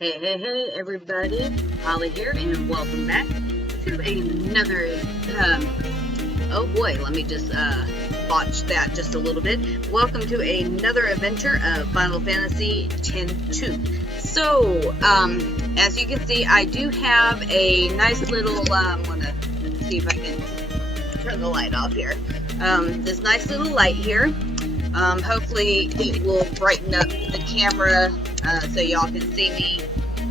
Hey, everybody. Holly here, and welcome back to another, oh boy, let me just, botch that just a little bit. Welcome to another adventure of Final Fantasy X-2. So, as you can see, I do have a nice little, I'm gonna see if I can turn the light off here. This nice little light here. Hopefully it will brighten up the camera so y'all can see me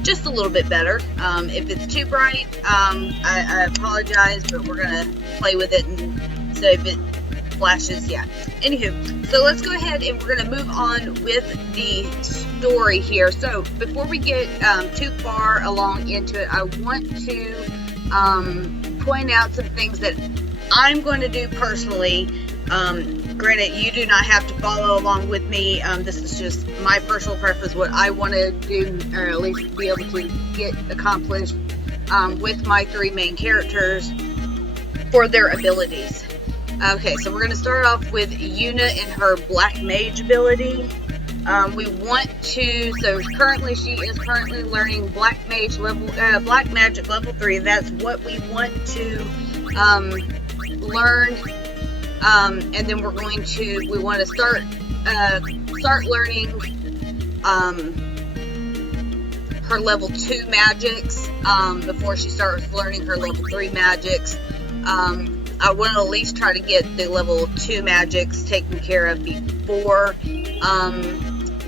just a little bit better. If it's too bright, I apologize, but we're gonna play with it, and so if it flashes, yeah. Anywho, so let's go ahead and we're gonna move on with the story here. So before we get too far along into it, I want to point out some things that I'm going to do personally. Granted, you do not have to follow along with me. This is just my personal preference, what I want to do, or at least be able to get accomplished with my three main characters for their abilities. Okay, so we're going to start off with Yuna and her Black Mage ability. We want to, so currently she is currently learning Black Magic level 3. That's what we want to learn. And then we want to start learning her level 2 magics before she starts learning her level 3 magics. I want to at least try to get the level 2 magics taken care of before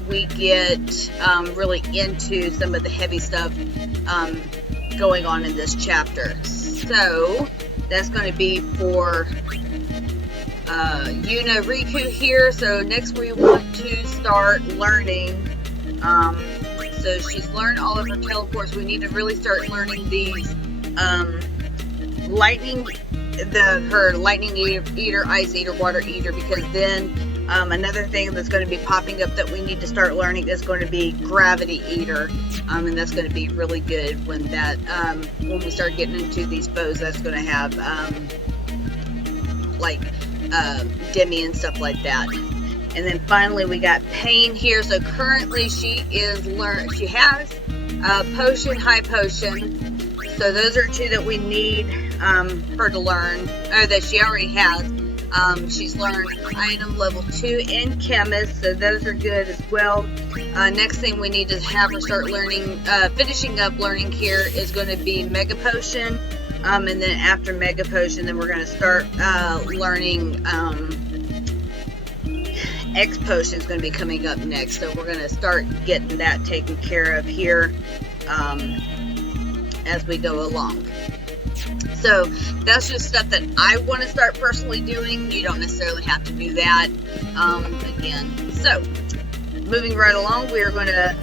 we get really into some of the heavy stuff going on in this chapter. So that's going to be for Yuna Riku here. So next we want to start learning, so she's learned all of her teleports. We need to really start learning these her lightning eater, ice eater, water eater, because then another thing that's going to be popping up that we need to start learning is going to be gravity eater, and that's going to be really good when we start getting into these bows. That's going to have like Demi and stuff like that. And then finally we got Pain here. So currently she has potion, high potion. So those are two that we need her to learn, or that she already has. She's learned item level 2 and chemist, so those are good as well. Next thing we need to have her start learning, finishing up learning here, is going to be Mega Potion. And then after Mega Potion, then we're going to start learning X Potion is going to be coming up next. So we're going to start getting that taken care of here as we go along. So that's just stuff that I want to start personally doing. You don't necessarily have to do that again. So moving right along, we're going to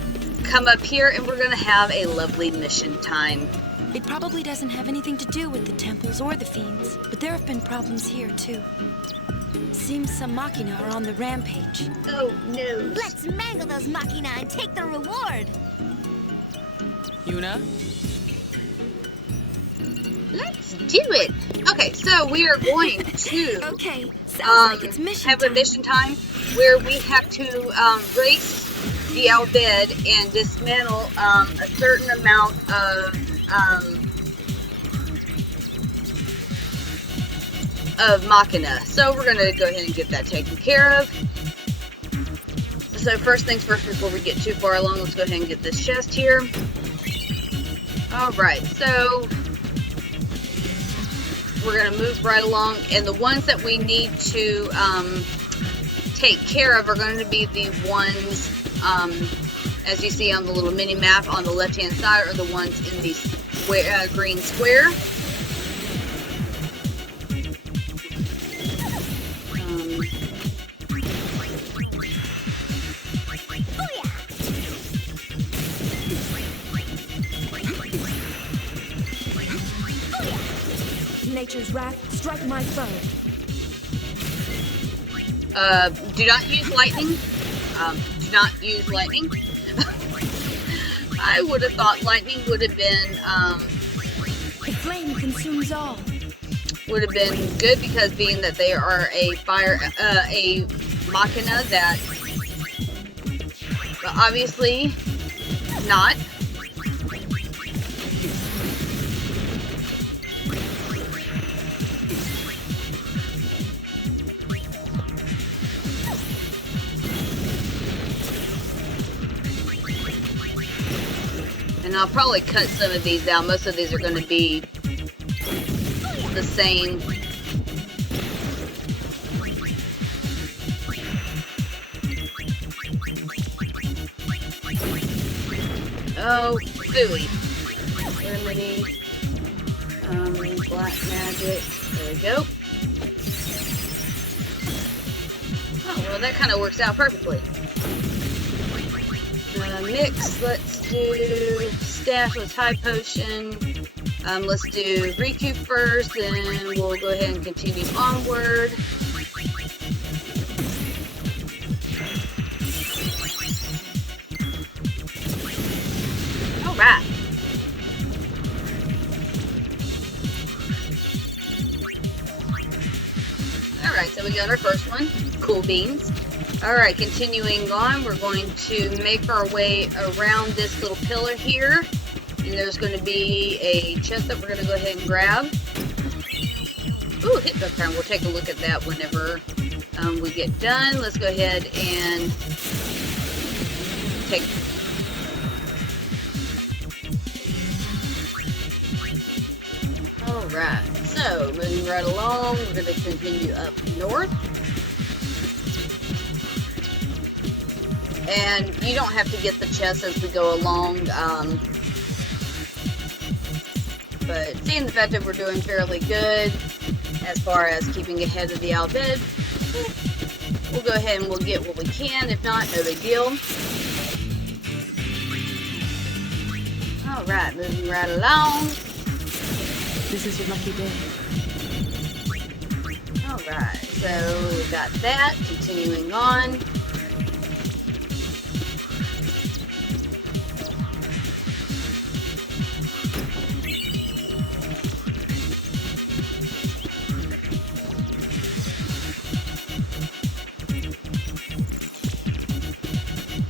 come up here and we're going to have a lovely mission time. It probably doesn't have anything to do with the temples or the fiends, but there have been problems here too. Seems some Machina are on the rampage. Oh no. Let's mangle those Machina and take the reward. Yuna? Let's do it. Okay, so we are going to Sounds like it's mission have a mission time where we have to race the Albed and dismantle a certain amount of Machina. So we're going to go ahead and get that taken care of. So first things first, before we get too far along, let's go ahead and get this chest here. Alright, so we're going to move right along, and the ones that we need to take care of are going to be the ones, as you see on the little mini map on the left hand side, are the ones in the square, green square. Nature's wrath, strike my foe. Do not use lightning. Do not use lightning. I would have thought lightning would have been, The flame consumes all. would have been good, because being that they are a Machina that, but obviously not. And I'll probably cut some of these out. Most of these are going to be the same. Oh, phooey. Remedy. Black magic. There we go. Oh, well, that kind of works out perfectly. Mix, let's do stash with high potion. Let's do recoup first, then we'll go ahead and continue onward. Alright. Alright, so we got our first one. Cool beans. Alright, continuing on, we're going to make our way around this little pillar here. And there's going to be a chest that we're going to go ahead and grab. Ooh, Hypno Crown. We'll take a look at that whenever we get done. Let's go ahead and take... Alright, so moving right along, we're going to continue up north. And you don't have to get the chest as we go along, but seeing the fact that we're doing fairly good as far as keeping ahead of the Al Bhed, we'll go ahead and we'll get what we can. If not, no big deal. Alright, moving right along. This is your lucky day. Alright, so we got that. Continuing on.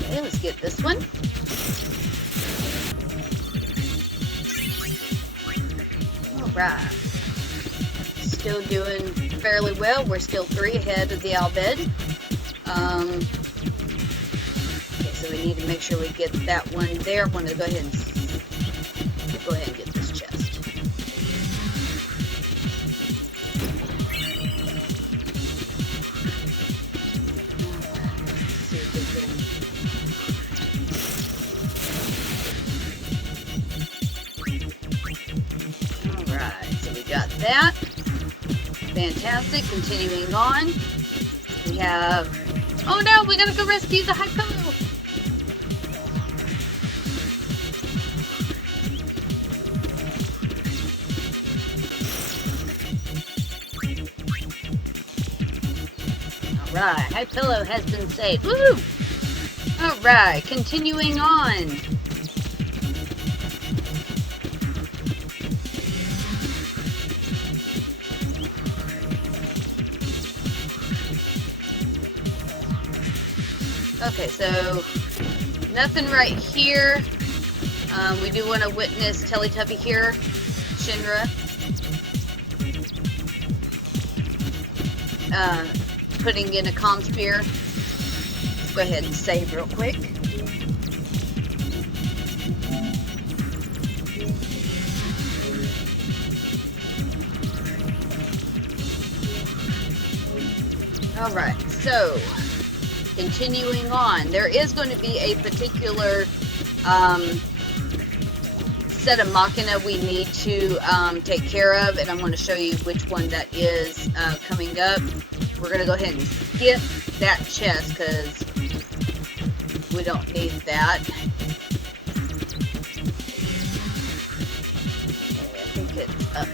Okay, let's get this one. Alright. Still doing fairly well. We're still 3 ahead of the Al Bhed. Okay, so we need to make sure we get that one there. I'm going to go ahead and get this chest. Let's see if we can... Alright, so we got that. Fantastic. Continuing on. We have... Oh no, we gotta go rescue the Hypo! Alright, Hypillo has been saved. Woo! Alright, continuing on. Okay, so nothing right here. We do want to witness Teletubby here, Shinra. Putting in a comm spear. Let's go ahead and save real quick. Alright, so continuing on, there is going to be a particular set of Machina we need to take care of, and I'm going to show you which one that is coming up. We're going to go ahead and skip that chest because we don't need that. Okay, I think it's up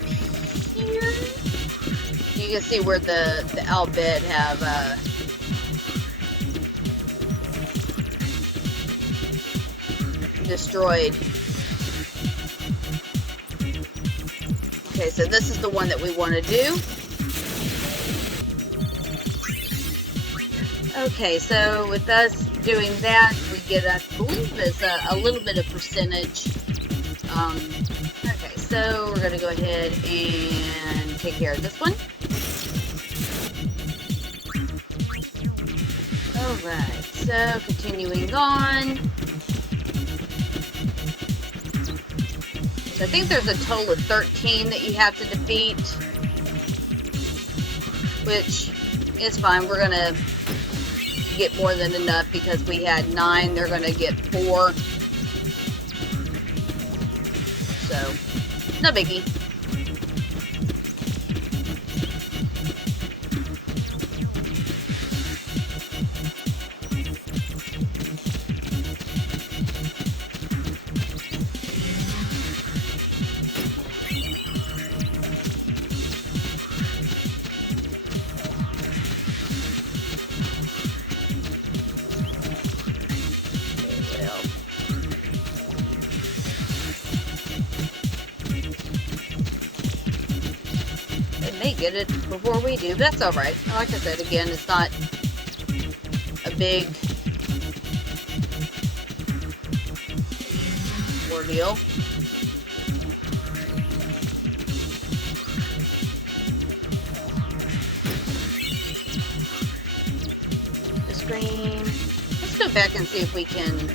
here. You can see where the Al Bhed have destroyed. Okay, so this is the one that we want to do. Okay, so with us doing that, we get, I believe it's a little bit of percentage. Okay, so we're going to go ahead and take care of this one. Alright, so continuing on. I think there's a total of 13 that you have to defeat, which is fine. We're gonna get more than enough because we had 9. They're gonna get 4. So, no biggie. May get it before we do, but that's alright. Like I said, again, it's not a big ordeal. The screen. Let's go back and see if we can.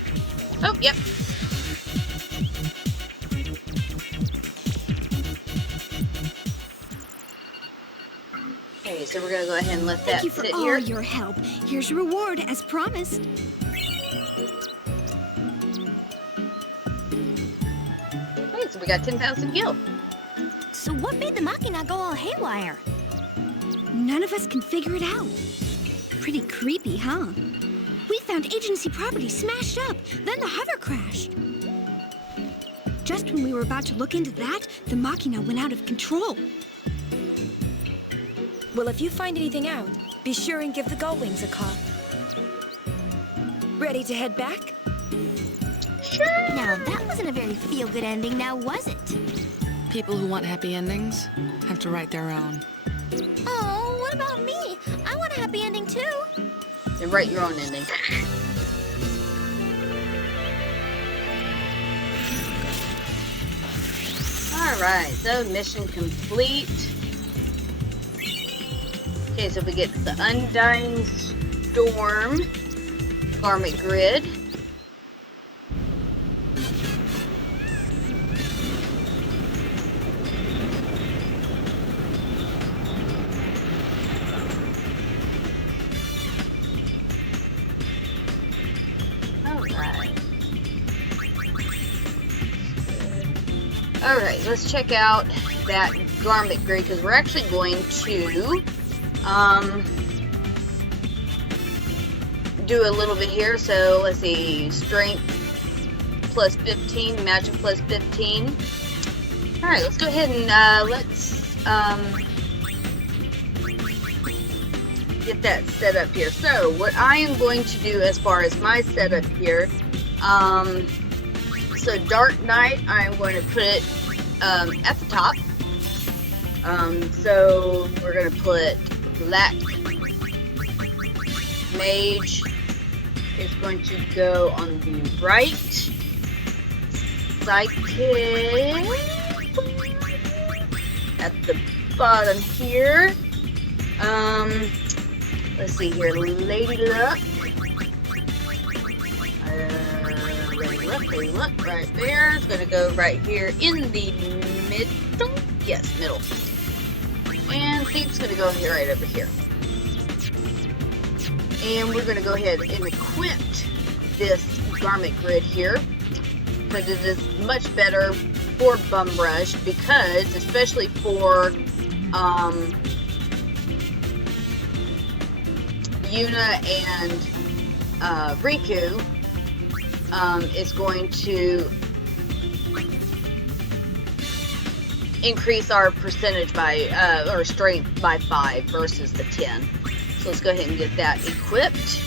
Oh, yep. Okay, so we're gonna go ahead and let that sit here. Thank you for all your help. Here's your reward, as promised. Okay, so we got 10,000 gil. So what made the Machina go all haywire? None of us can figure it out. Pretty creepy, huh? We found agency property smashed up, then the hover crashed. Just when we were about to look into that, the Machina went out of control. Well, if you find anything out, be sure and give the Gullwings a call. Ready to head back? Sure. Now, that wasn't a very feel-good ending, now was it? People who want happy endings have to write their own. Oh, what about me? I want a happy ending, too. Then write your own ending. Alright, so mission complete. Okay, so we get the Undying Storm, Garment Grid. Alright, let's check out that Garment Grid because we're actually going to do a little bit here. So let's see, strength plus 15, magic plus 15. Alright, let's go ahead and let's get that set up here. So what I am going to do as far as my setup here, so Dark Knight, I'm going to put it at the top. So we're going to put Black Mage is going to go on the right. Psychic at the bottom here. Let's see here, Lady Luck. Lady Luck right there. It's going to go right here in the middle. Yes, middle. And Thief's going to go here, right over here. And we're going to go ahead and equip this Garment Grid here, because it is much better for Bum Rush, because especially for Yuna and Riku, is going to increase our percentage by, or strength by 5 versus the 10. So let's go ahead and get that equipped.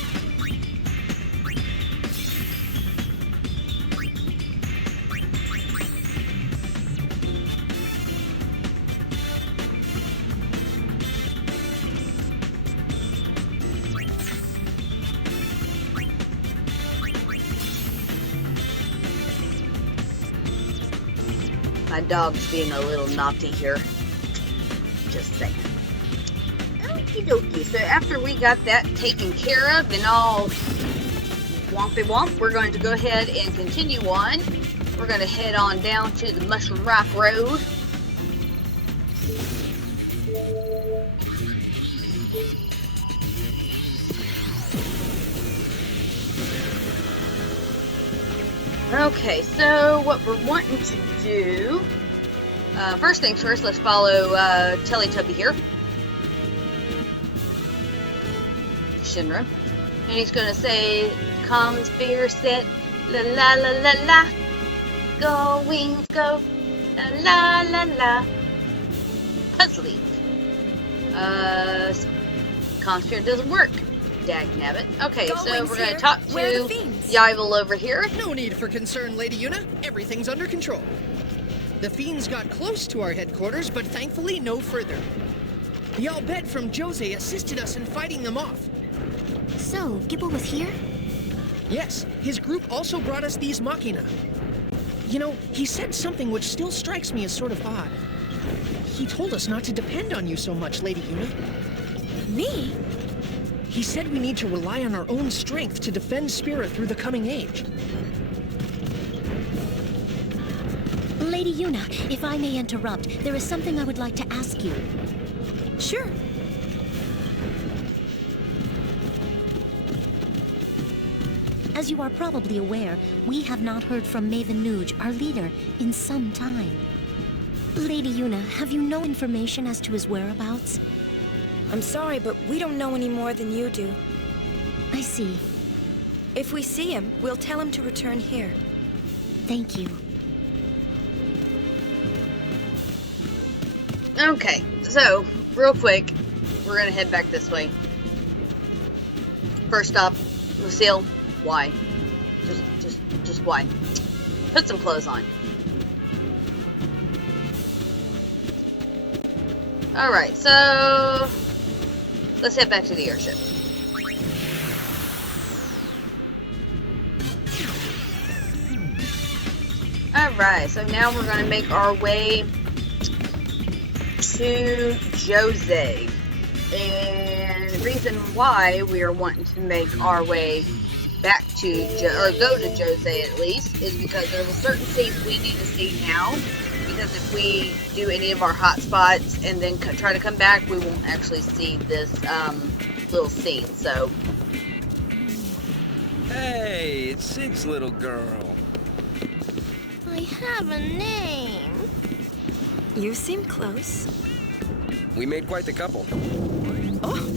My dog's being a little naughty here. Just saying. Okie dokie. So after we got that taken care of and all wompy womp, we're going to go ahead and continue on we're gonna head on down to the Mushroom Rock Road. Okay, so what we're wanting to do, first things first, let's follow Teletubby here, Shinra, and he's gonna say, "Comes fear set, la la la la la, go wings go, la la la la." Puzzling. Comes fear doesn't work. Dagnabbit. Okay, so we're going to talk to Yvel over here. No need for concern, Lady Yuna. Everything's under control. The fiends got close to our headquarters, but thankfully no further. The Albed from Jose assisted us in fighting them off. So, Gibble was here? Yes, his group also brought us these Machina. You know, he said something which still strikes me as sort of odd. He told us not to depend on you so much, Lady Yuna. Me? He said we need to rely on our own strength to defend Spira through the coming age. Lady Yuna, if I may interrupt, there is something I would like to ask you. Sure. As you are probably aware, we have not heard from Maven Nuge, our leader, in some time. Lady Yuna, have you no information as to his whereabouts? I'm sorry, but we don't know any more than you do. I see. If we see him, we'll tell him to return here. Thank you. Okay, so, real quick, we're gonna head back this way. First stop, Lucille, why? Just why? Put some clothes on. Alright, so let's head back to the airship. Alright, so now we're going to make our way to Jose. And the reason why we are wanting to make our way back to, or go to Jose at least, is because there are certain scenes we need to see now. Because if we do any of our hotspots and then try to come back, we won't actually see this little scene, so. Hey, it's Sig's little girl. I have a name. You seem close. We made quite the couple. Oh!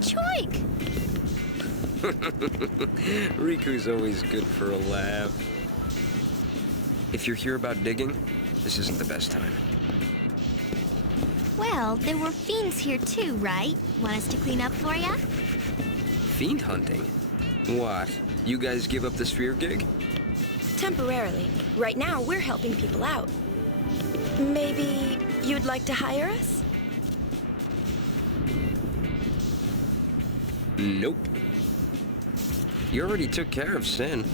Choik! Riku's always good for a laugh. If you're here about digging, this isn't the best time. Well, there were fiends here too, right? Want us to clean up for ya? Fiend hunting? What? You guys give up the sphere gig? Temporarily. Right now, we're helping people out. Maybe you'd like to hire us? Nope. You already took care of Sin.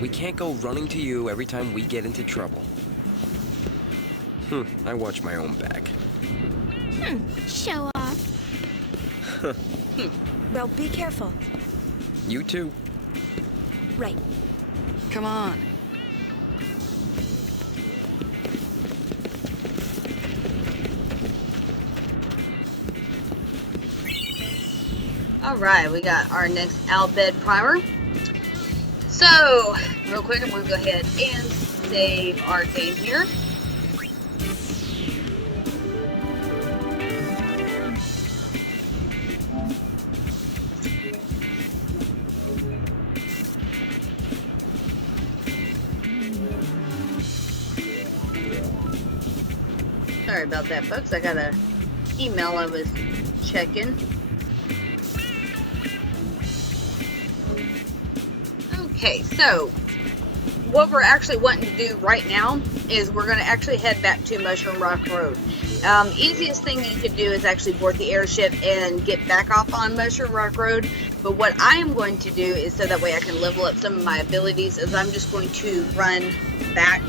We can't go running to you every time we get into trouble. I watch my own back. Show off. Well, be careful. You too. Right. Come on. Alright, we got our next Albed primer. So, real quick, I'm going to go ahead and save our game here. Sorry about that, folks. I got an email I was checking. Okay, so what we're actually wanting to do right now is we're going to actually head back to Mushroom Rock Road. Easiest thing you could do is actually board the airship and get back off on Mushroom Rock Road. But what I am going to do is so that way I can level up some of my abilities is I'm just going to run back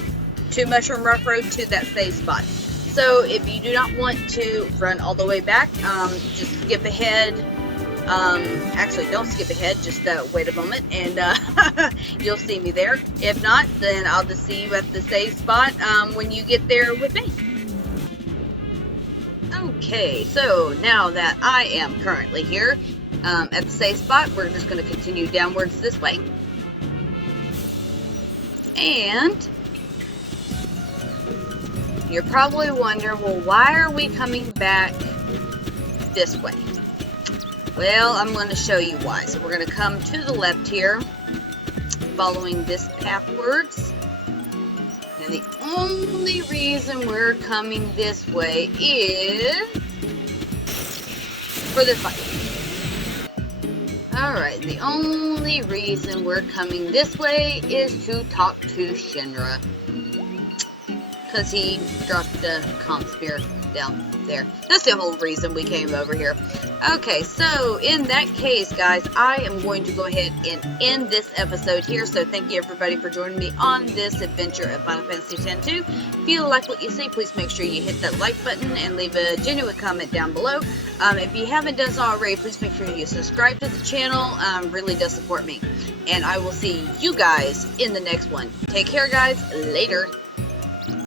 to Mushroom Rock Road to that save spot. So if you do not want to run all the way back, just skip ahead Actually, don't skip ahead. Just wait a moment, and you'll see me there. If not, then I'll just see you at the save spot when you get there with me. Okay, so now that I am currently here at the save spot, we're just going to continue downwards this way. And you're probably wondering, well, why are we coming back this way? Well, I'm going to show you why. So we're going to come to the left here, following this pathwards. And the only reason we're coming this way is for this fight. Alright, the only reason we're coming this way is to talk to Shinra. Because he dropped the comp spear down there. That's the whole reason we came over here. Okay, so in that case, guys, I am going to go ahead and end this episode here. So thank you everybody for joining me on this adventure of Final Fantasy X-2. If you like what you see, please make sure you hit that like button and leave a genuine comment down below. If you haven't done so already, please make sure you subscribe to the channel. Really does support me. And I will see you guys in the next one. Take care, guys. Later.